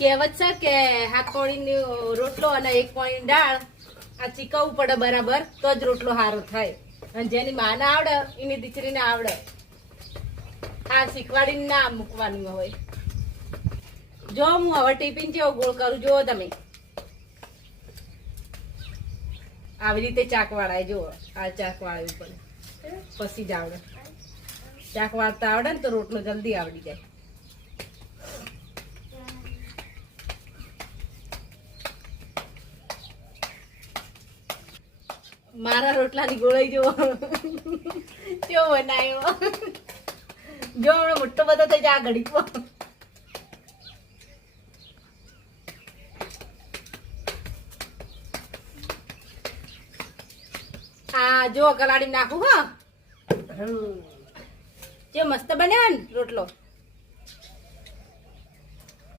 કહેવત છે કે હાથ પોણી રોટલો અને એક પોણી દાળ, આ ચીકવવું પડે બરાબર, તો જ રોટલો સારો થાય. અને જેની માને આવડે, એની દીકરીને આવડે. આ શીખવાડીને ના મૂકવાનું હોય. જો હું હવે ટિફિન કેવો ગોળ કરું, જુઓ તમે. આવી રીતે ચાક વાળાય જુઓ. આ ચાક વાળવી પડે પછી જ આવડે. ચાક વાળતા આવડે ને તો રોટલો જલ્દી આવડી જાય. મારા રોટલાની ગોળાઈ જુઓ કેવો બનાવ્યો જો હમણાં મોટો બધો થઈ જાય આ ઘડીકો આ જો કલાડી નાખું, હા. જે મસ્ત બન્યો ને રોટલો.